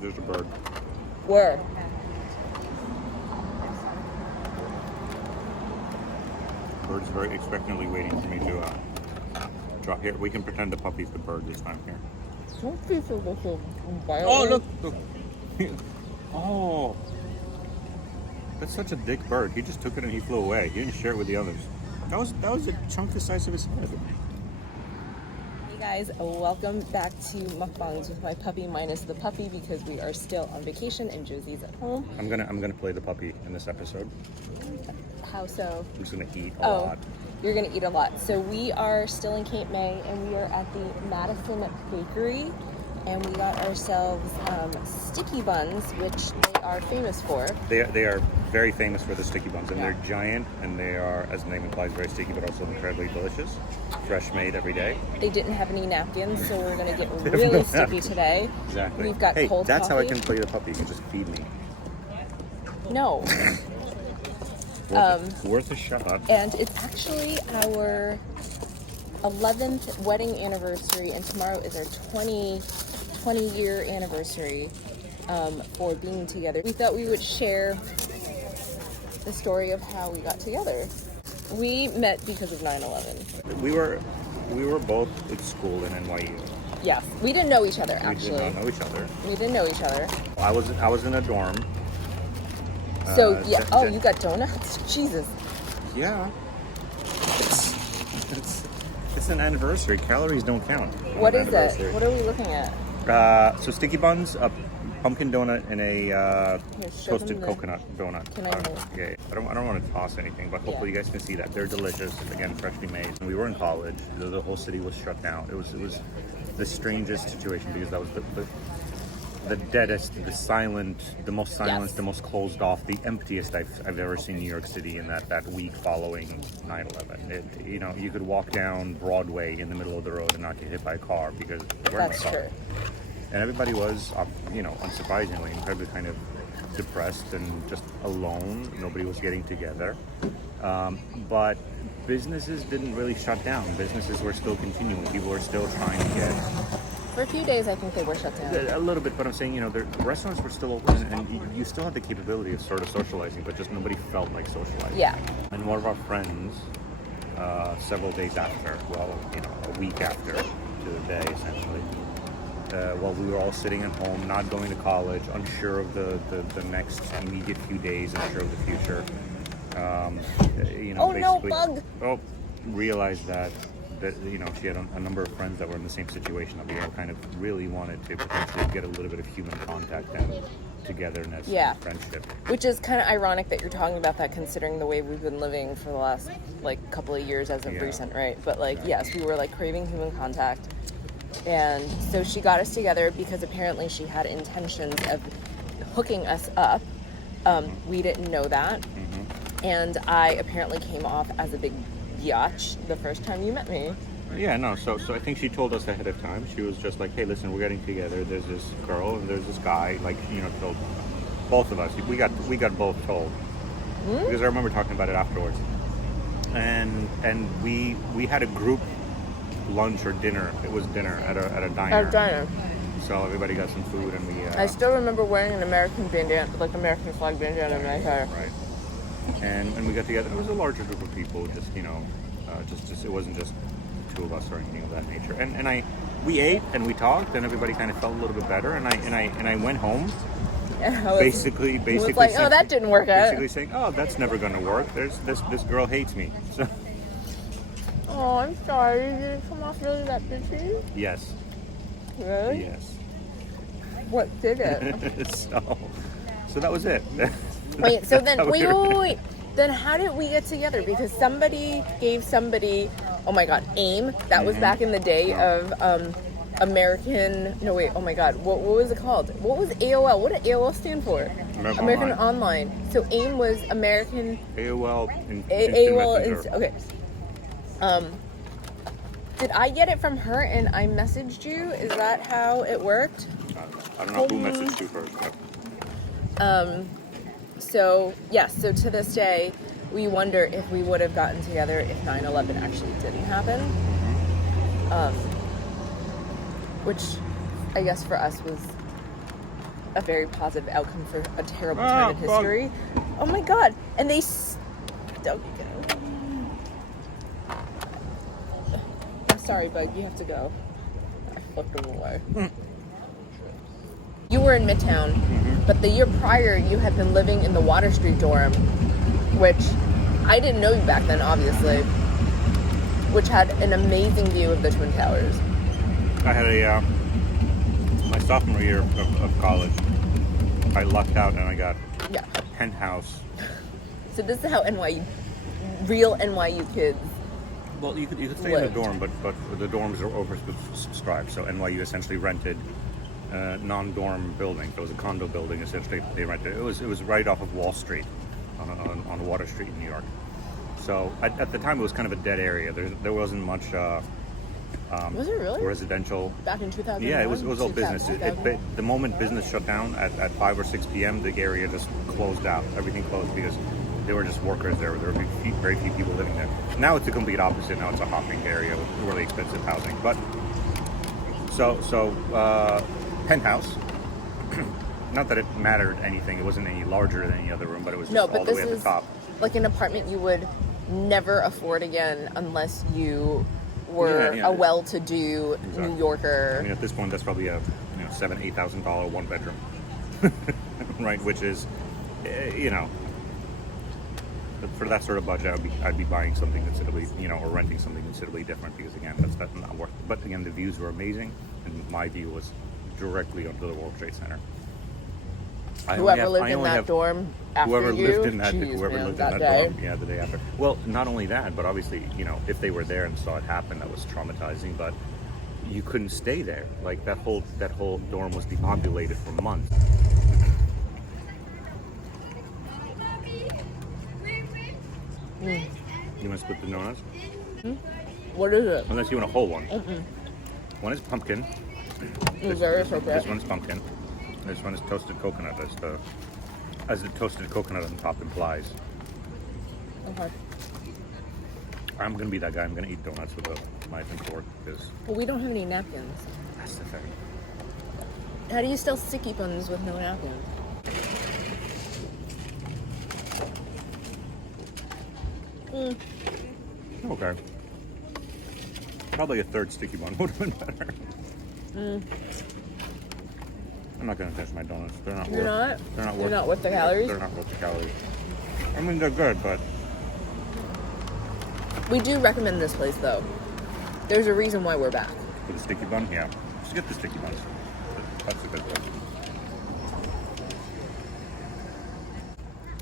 there's a bird. Where? Bird's very expectantly waiting for me to drop here. We can pretend the puppy's the bird this time here. Oh, look! Oh, that's such a dick bird. He just took it and he flew away. He didn't share it with the others. That was a chunk the size of his head. Hey guys, welcome back to Mukbangs with my puppy minus the puppy because we are still on vacation and Josie's at home. I'm gonna play the puppy in this episode. How so? I'm just gonna eat a lot. You're gonna eat a lot. So we are still in Cape May and we are at the Madison Bakery and we got ourselves Stickybuns, which they are famous for. They are very famous for the Stickybuns, and they're giant, and they are, as the name implies, very sticky, but also incredibly delicious. Fresh made every day. They didn't have any napkins, so we're gonna get really sticky today. Exactly. We've got cold that's coffee. how I can play the puppy. You can just feed me. No. Worth a shot. And it's actually our 11th wedding anniversary, and tomorrow is our 20-year anniversary for being together. We thought we would share the story of how we got together. We met because of 9/11. We were both at school in NYU. Yes, we didn't know each other actually. We did not know each other. We didn't know each other. I was in a dorm. So yeah. Oh, you got donuts? Jesus. Yeah. It's an anniversary. Calories don't count. What is it? What are we looking at? So sticky buns, a pumpkin donut, and a toasted coconut donut. Can I move? Yeah. I don't want to toss anything, but hopefully you guys can see that they're delicious. Again, freshly made. And we were in college. The whole city was shut down. It was the strangest situation because that was the deadest, the silent, the most silent, the most closed off, the emptiest I've ever seen New York City in that week following 9/11. You could walk down Broadway in the middle of the road and not get hit by a car because there weren't a car. True. And everybody was, unsurprisingly, incredibly kind of depressed and just alone. Nobody was getting together. But businesses didn't really shut down. Businesses were still continuing. People were still trying to get... For a few days, I think they were shut down. A little bit, but I'm saying, the restaurants were still open, and you still had the capability of sort of socializing, but just nobody felt like socializing. Yeah. And one of our friends, several days after, a week after to the day, essentially, while we were all sitting at home, not going to college, unsure of the next immediate few days, unsure of the future, realized that she had a number of friends that were in the same situation, that we all kind of really wanted to potentially get a little bit of human contact and togetherness and friendship. Which is kind of ironic that you're talking about that, considering the way we've been living for the last couple of years as of recent, right? But yes, we were craving human contact. And so she got us together because apparently she had intentions of hooking us up. We didn't know that. Mm-hmm. And I apparently came off as a big biatch the first time you met me. Yeah, no, so I think she told us ahead of time. She was just like, hey, listen, we're getting together. There's this girl and there's this guy. Told both of us. We got both told. Mm-hmm. Because I remember talking about it afterwards. And we had a group lunch or dinner. It was dinner at a diner. At a diner. So everybody got some food and we... I still remember wearing an American bandana, American flag bandana in my hair. Right. And we got together. It was a larger group of people. Just it wasn't just the two of us or anything of that nature. And we ate and we talked and everybody kind of felt a little bit better. And I went home. Basically, was like, oh, that didn't work out. Basically saying, oh, that's never going to work. This girl hates me. So. Oh, I'm sorry. Did it come off really that bitchy? Yes. Really? Yes. What did it? So that was it. Wait, so then, wait. Then how did we get together? Because somebody gave somebody, oh my God, AIM. That was back in the day of American, no wait, oh my God. What was it called? What was AOL? What did AOL stand for? American Online. So AIM was American... AOL. Okay. Did I get it from her and I messaged you? Is that how it worked? I don't know who messaged you first, but... So to this day, we wonder if we would have gotten together if 9/11 actually didn't happen. Which I guess for us was a very positive outcome for a terrible time in history. Oh my god. And they don't go. I'm sorry, bug, you have to go. I flipped them away. You were in Midtown, but the year prior you had been living in the Water Street dorm, which I didn't know you back then, obviously, which had an amazing view of the Twin Towers. I had my sophomore year of college, I lucked out and I got a penthouse. So this is how real NYU kids. Well, you could stay in the dorm, but the dorms are oversubscribed. So NYU essentially rented a non-dorm building. It was a condo building. Essentially, they rented. It was right off of Wall Street, on Water Street in New York. So at the time, it was kind of a dead area. There wasn't much. Was it really? Residential. Back in 2001? Yeah, it was all business. The moment business shut down at 5 or 6 p.m., the area just closed out. Everything closed because there were just workers there. There were very few people living there. Now it's the complete opposite. Now it's a hopping area with really expensive housing. But so penthouse. Not that it mattered anything. It wasn't any larger than any other room, but it was just all the way at the top. Like an apartment you would never afford again unless you were a well-to-do New Yorker. I mean, at this point, that's probably a $7,000-8,000 one bedroom, right? Which is, for that sort of budget, I'd be buying something considerably, or renting something considerably different because again, that's not worth. But again, the views were amazing, and my view was directly onto the World Trade Center. Whoever lived in that dorm after you, whoever lived in that dorm, the day after. Well, not only that, but obviously, if they were there and saw it happen, that was traumatizing. But you couldn't stay there. Like that whole dorm was depopulated for months. You want to split the donuts? What is it? Unless you want a whole one. One is pumpkin. This one's pumpkin. This one is toasted coconut, as the toasted coconut on top implies. Okay. I'm gonna be that guy. I'm gonna eat donuts with a knife and fork because. Well, we don't have any napkins. That's the thing. How do you still Stickybuns with no napkins? Okay. Probably a third sticky bun would have been better. I'm not gonna touch my donuts. They're not worth. They're not worth the calories. They're not worth the calories. I mean, they're good, but we do recommend this place though. There's a reason why we're back. For the sticky bun, yeah. Just get the sticky buns. That's a good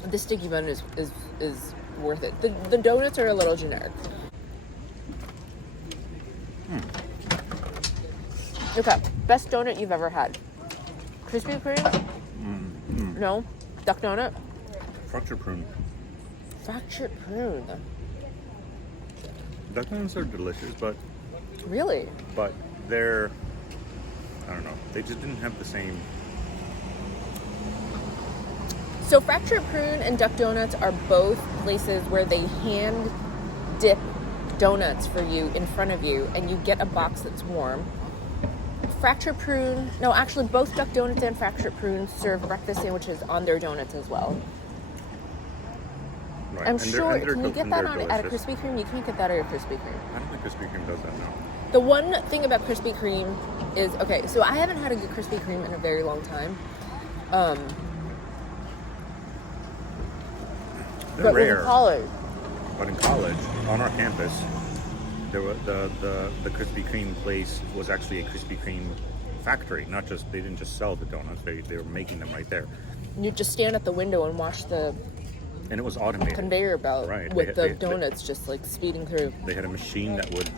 one. The sticky bun is worth it. The donuts are a little generic. Okay, best donut you've ever had. Krispy Kreme? No? Duck donut? Fractured prune. Fractured prune. Duck donuts are delicious, but Really? But they're, I don't know, they just didn't have the same. So Fractured Prune and Duck Donuts are both places where they hand dip donuts for you in front of you, and you get a box that's warm. Fractured Prune, no, actually both Duck Donuts and Fractured Prune serve breakfast sandwiches on their donuts as well. Right. I'm sure, can you get that at a delicious. Krispy Kreme? You can't get that at a Krispy Kreme. I don't think Krispy Kreme does that now. The one thing about Krispy Kreme is, okay, so I haven't had a good Krispy Kreme in a very long time. They're rare. In college. But in college, on our campus, there were the Krispy Kreme place was actually a Krispy Kreme factory. Not just, they didn't just sell the donuts, they were making them right there. You just stand at the window and watch the and it was automated conveyor belt with the donuts just like speeding through. They had a machine that would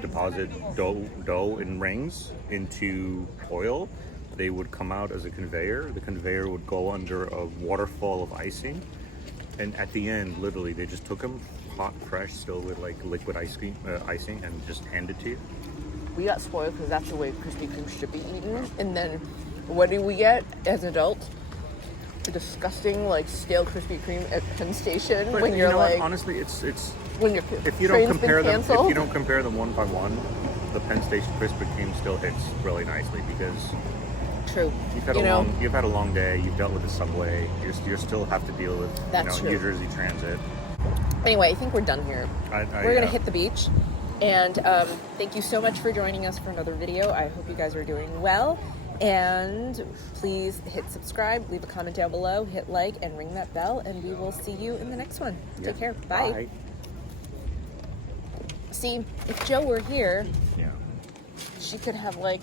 deposit dough in rings into oil. They would come out as a conveyor. The conveyor would go under a waterfall of icing. And at the end, literally, they just took them hot, fresh, still with like liquid icing, and just handed to you. We got spoiled because that's the way Krispy Kreme should be eaten. And then, what do we get as adults? A disgusting, like stale Krispy Kreme at Penn Station. But when you're like, honestly, it's when your if you don't compare them, canceled. if you don't compare them one by one, the Penn Station Krispy Kreme still hits really nicely because True. You've had a long day. You've dealt with the subway. You still have to deal with New Jersey Transit. Anyway, I think we're done here. We're gonna hit the beach, and thank you so much for joining us for another video. I hope you guys are doing well, and please hit subscribe, leave a comment down below, hit like, and ring that bell, and we will see you in the next one. Take care. Bye. See, if Joe were here, she could have like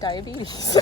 diabetes.